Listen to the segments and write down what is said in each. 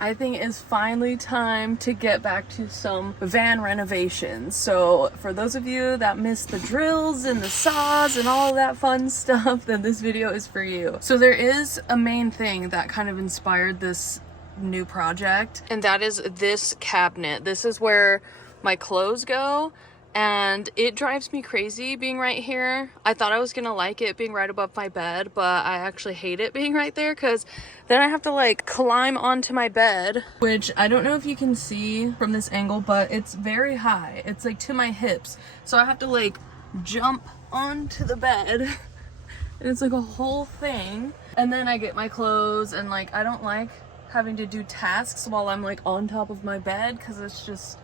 I think it's finally time to get back to some van renovations. So for those of you that missed the drills and the saws and all of that fun stuff, then this video is for you. So there is a main thing that kind of inspired this new project, and that is this cabinet. This is where my clothes go, and it drives me crazy being right here. I thought I was gonna like it being right above my bed, but I actually hate it being right there because then I have to like climb onto my bed, which I don't know if you can see from this angle, but it's very high. It's like to my hips, so I have to like jump onto the bed and it's like a whole thing. And then I get my clothes, and like I don't like having to do tasks while I'm like on top of my bed because it's just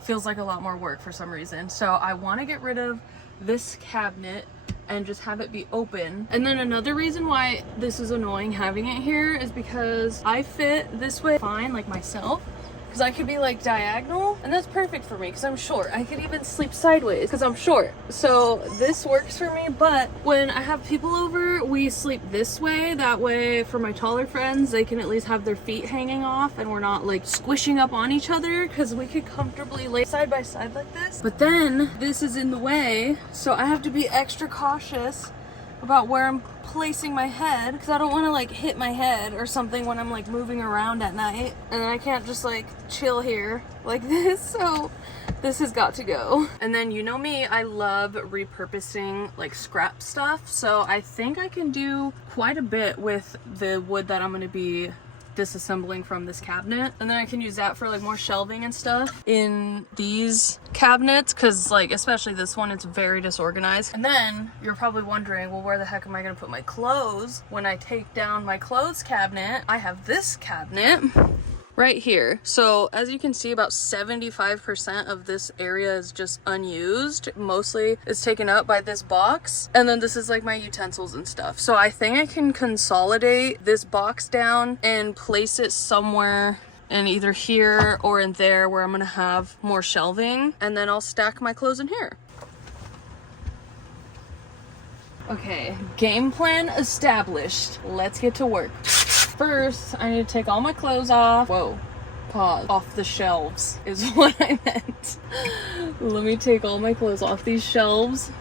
feels like a lot more work for some reason. So I want to get rid of this cabinet and just have it be open. And then another reason why this is annoying having it here is because I fit this way fine, like myself, because I could be like diagonal, and that's perfect for me because I'm short. I could even sleep sideways because I'm short. So this works for me, but when I have people over, we sleep this way. That way for my taller friends, they can at least have their feet hanging off and we're not like squishing up on each other, because we could comfortably lay side by side like this. But then this is in the way, so I have to be extra cautious about where I'm placing my head because I don't want to like hit my head or something when I'm like moving around at night, and then I can't just like chill here like this. So this has got to go. And then you know me, I love repurposing like scrap stuff, so I think I can do quite a bit with the wood that I'm going to be disassembling from this cabinet, and then I can use that for like more shelving and stuff in these cabinets, because like especially this one, it's very disorganized. And then you're probably wondering, well, where the heck am I gonna put my clothes when I take down my clothes cabinet? I have this cabinet right here. So as you can see, about 75% of this area is just unused. Mostly it's taken up by this box, and then this is like my utensils and stuff. So I think I can consolidate this box down and place it somewhere in either here or in there where I'm gonna have more shelving, and then I'll stack my clothes in here. Okay, game plan established. Let's get to work. First, I need to take all my clothes off. Whoa, pause. Off the shelves is what I meant. Let me take all my clothes off these shelves.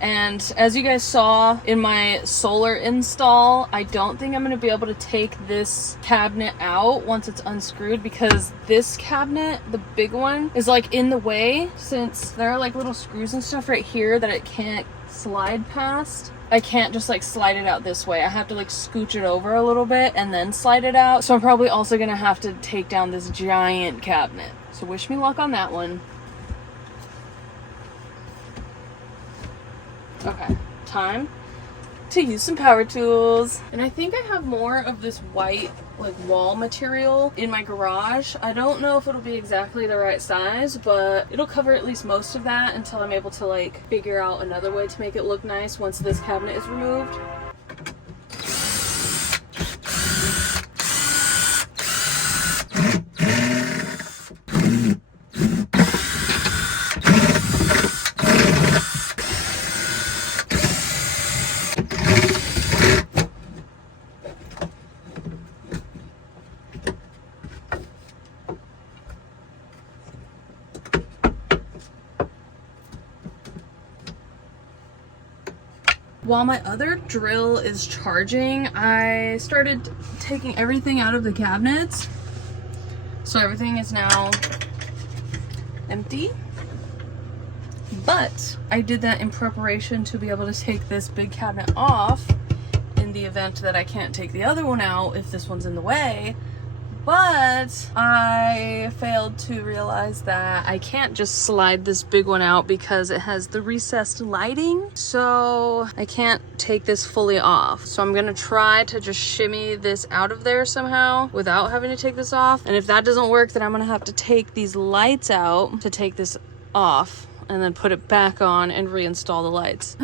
And as you guys saw in my solar install, I don't think I'm going to be able to take this cabinet out once it's unscrewed, because this cabinet, the big one, is like in the way, since there are like little screws and stuff right here that it can't slide past. I can't just like slide it out this way. I have to like scooch it over a little bit and then slide it out. So I'm probably also gonna have to take down this giant cabinet. So wish me luck on that one. Okay, time to use some power tools. And I think I have more of this white like wall material in my garage. I don't know if it'll be exactly the right size, but it'll cover at least most of that until I'm able to like figure out another way to make it look nice once this cabinet is removed. While my other drill is charging, I started taking everything out of the cabinets. So everything is now empty. But I did that in preparation to be able to take this big cabinet off in the event that I can't take the other one out if this one's in the way. But I failed to realize that I can't just slide this big one out because it has the recessed lighting. So I can't take this fully off. So I'm gonna try to just shimmy this out of there somehow without having to take this off. And if that doesn't work, then I'm gonna have to take these lights out to take this off and then put it back on and reinstall the lights.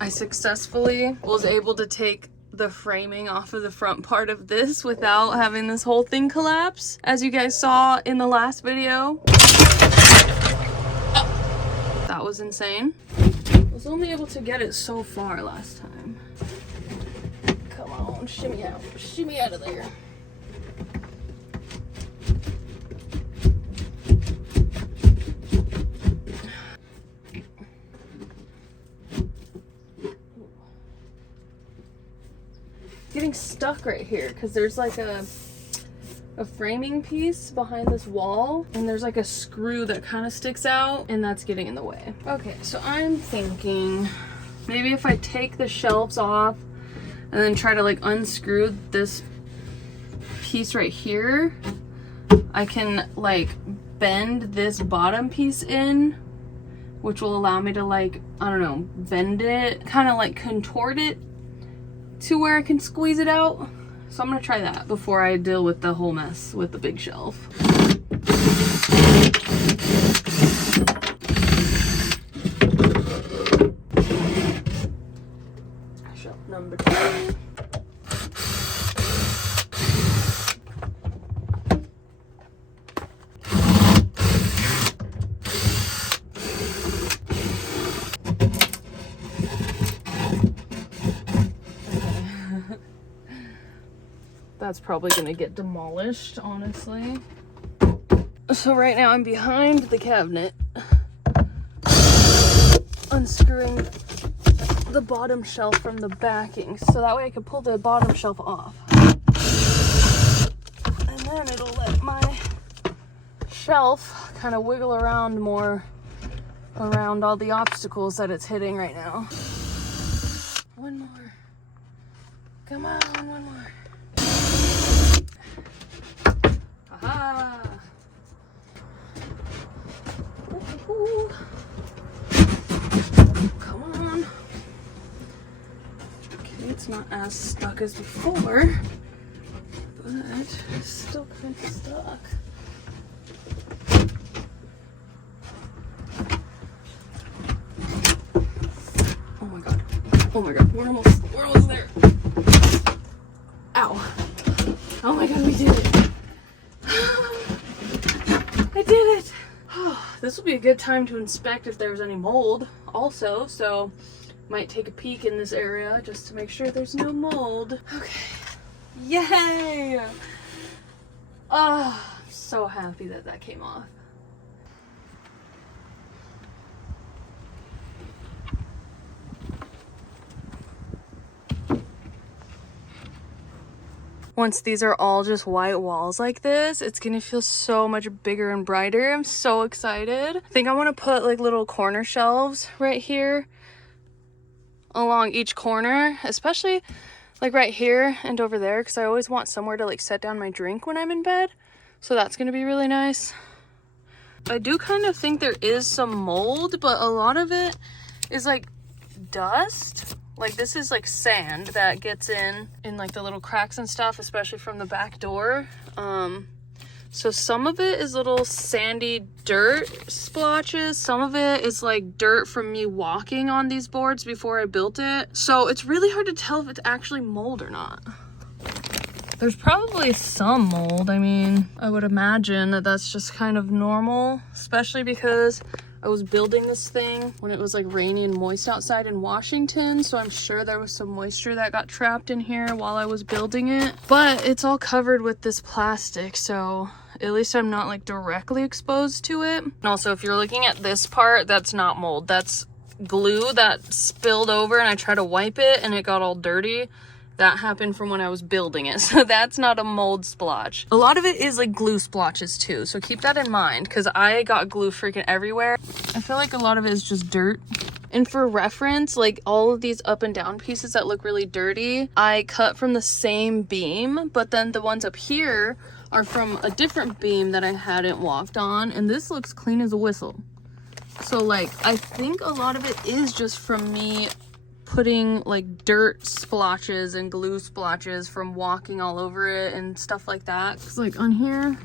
I successfully was able to take the framing off of the front part of this without having this whole thing collapse, as you guys saw in the last video. That was insane. I was only able to get it so far last time. Come on, shimmy out of there. stuck right here because there's like a framing piece behind this wall, and there's like a screw that kind of sticks out, and that's getting in the way. Okay, so I'm thinking maybe if I take the shelves off and then try to like unscrew this piece right here, I can like bend this bottom piece in, which will allow me to like, I don't know, bend it, kind of like contort it to where I can squeeze it out. So I'm gonna try that before I deal with the whole mess with the big shelf. Shelf number 2. That's probably gonna get demolished, honestly. So right now I'm behind the cabinet, unscrewing the bottom shelf from the backing, so that way I can pull the bottom shelf off. And then it'll let my shelf kind of wiggle around more around all the obstacles that it's hitting right now. One more. Come on, one more. Aha! Ooh. Come on. Okay, it's not as stuck as before, but it's still kind of stuck. Oh my god. Oh my god, we're almost there. Ow. Oh my god, we did it. I did it! This will be a good time to inspect if there's any mold also, so might take a peek in this area just to make sure there's no mold. Okay. Yay! I'm so happy that that came off. Once these are all just white walls like this, it's gonna feel so much bigger and brighter. I'm so excited. I think I want to put like little corner shelves right here along each corner, especially like right here and over there, because I always want somewhere to like set down my drink when I'm in bed. So that's gonna be really nice. I do kind of think there is some mold, but a lot of it is like dust. Like this is like sand that gets in like the little cracks and stuff, especially from the back door. So some of it is little sandy dirt splotches. Some of it is like dirt from me walking on these boards before I built it. So it's really hard to tell if it's actually mold or not. There's probably some mold. I mean, I would imagine that that's just kind of normal, especially because I was building this thing when it was like rainy and moist outside in Washington, so I'm sure there was some moisture that got trapped in here while I was building it. But it's all covered with this plastic, so at least I'm not like directly exposed to it. And also, if you're looking at this part, that's not mold. That's glue that spilled over and I tried to wipe it and it got all dirty. That happened from when I was building it, so that's not a mold splotch. A lot of it is like glue splotches too, so keep that in mind because I got glue freaking everywhere. I feel like a lot of it is just dirt. And for reference, like all of these up and down pieces that look really dirty, I cut from the same beam, but then the ones up here are from a different beam that I hadn't walked on, and this looks clean as a whistle. So like, I think a lot of it is just from me putting like dirt splotches and glue splotches from walking all over it and stuff like that. It's like on here,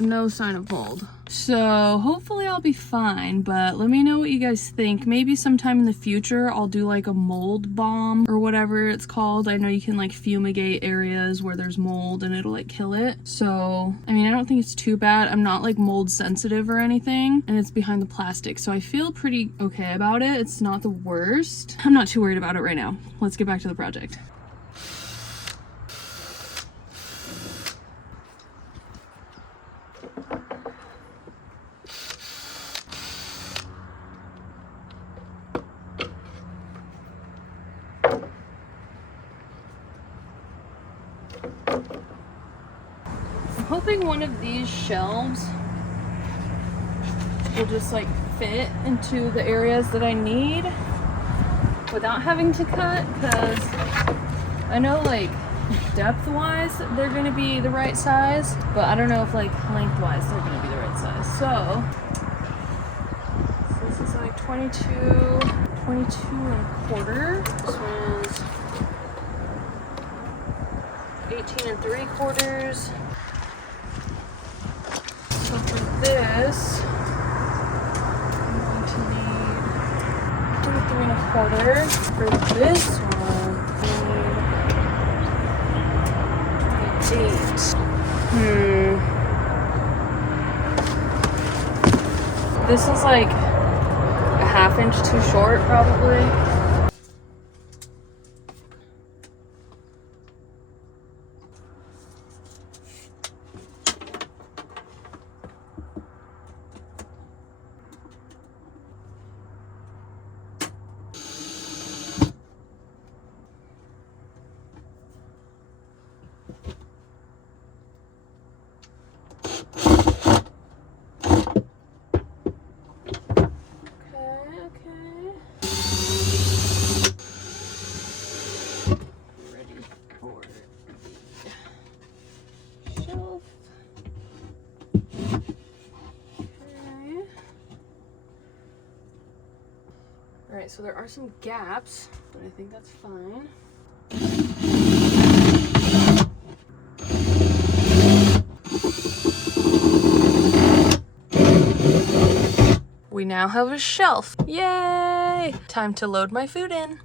no sign of mold. So hopefully I'll be fine, but let me know what you guys think. Maybe sometime in the future I'll do like a mold bomb or whatever it's called. I know you can like fumigate areas where there's mold and it'll like kill it. So I mean, I don't think it's too bad. I'm not like mold sensitive or anything, and it's behind the plastic, so I feel pretty okay about it. It's not the worst. I'm not too worried about it right now. Let's get back to the project. hoping one of these shelves will just like fit into the areas that I need without having to cut, because I know like depth-wise they're gonna be the right size, but I don't know if like length-wise they're gonna be the right size. So this is like 22 and a quarter. This one's 18 and 3/4. So for this, I'm going to need 3 and a quarter. For this one, I need 8. This is like a 1/2 inch too short, probably. Alright, so there are some gaps, but I think that's fine. We now have a shelf. Yay! Time to load my food in.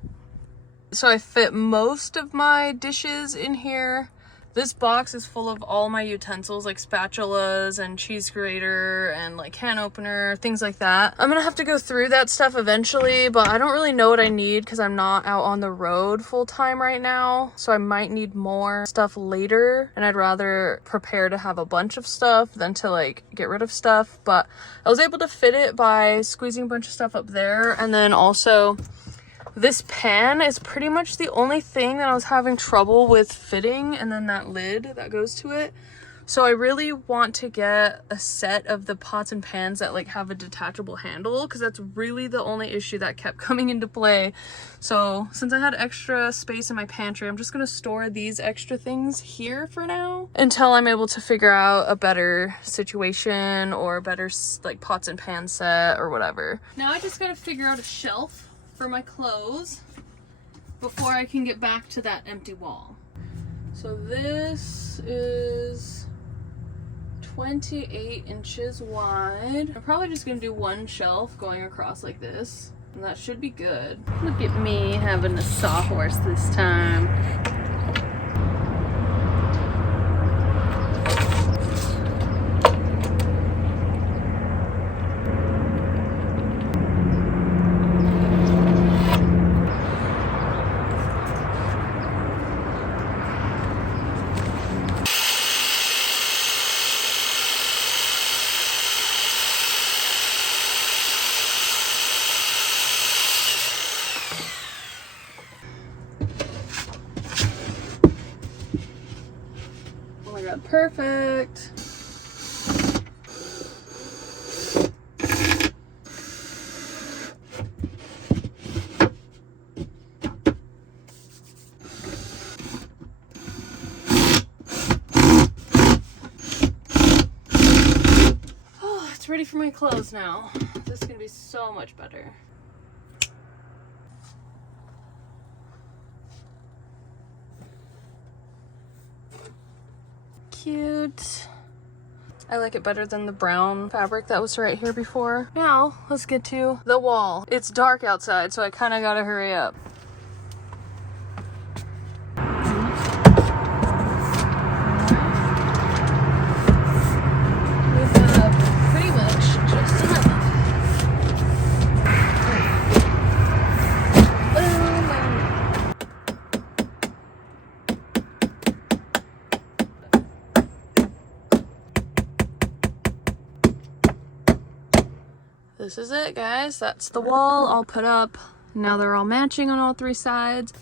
So I fit most of my dishes in here. This box is full of all my utensils, like spatulas and cheese grater and like can opener, things like that. I'm gonna have to go through that stuff eventually, but I don't really know what I need because I'm not out on the road full time right now. So I might need more stuff later, and I'd rather prepare to have a bunch of stuff than to like get rid of stuff. But I was able to fit it by squeezing a bunch of stuff up there, and then also this pan is pretty much the only thing that I was having trouble with fitting, and then that lid that goes to it. So I really want to get a set of the pots and pans that like have a detachable handle, because that's really the only issue that kept coming into play. So since I had extra space in my pantry, I'm just gonna store these extra things here for now until I'm able to figure out a better situation or a better like pots and pan set or whatever. Now I just gotta figure out a shelf for my clothes before I can get back to that empty wall. So this is 28 inches wide. I'm probably just gonna do one shelf going across like this, and that should be good. Look at me having a sawhorse this time. Perfect. Oh, it's ready for my clothes now. This is gonna be so much better. Cute. I like it better than the brown fabric that was right here before. Now, let's get to the wall. It's dark outside, so I kind of gotta hurry up. We have pretty much just enough. This is it, guys. That's the wall all put up. Now they're all matching on all 3 sides.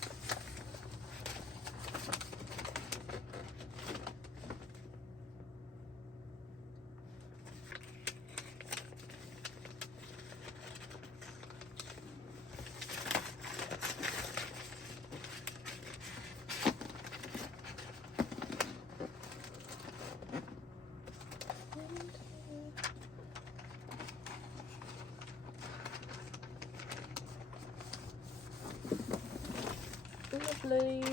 somebody.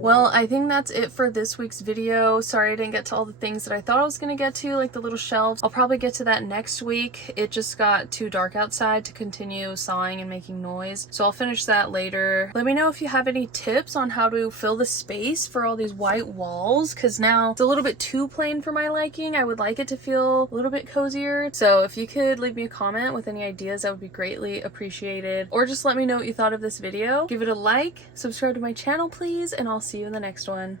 Well, I think that's it for this week's video. Sorry I didn't get to all the things that I thought I was going to get to, like the little shelves. I'll probably get to that next week. It just got too dark outside to continue sawing and making noise, so I'll finish that later. Let me know if you have any tips on how to fill the space for all these white walls, because now it's a little bit too plain for my liking. I would like it to feel a little bit cozier. So if you could leave me a comment with any ideas, that would be greatly appreciated. Or just let me know what you thought of this video. Give it a like, subscribe to my channel please, and I'll see you in the next one.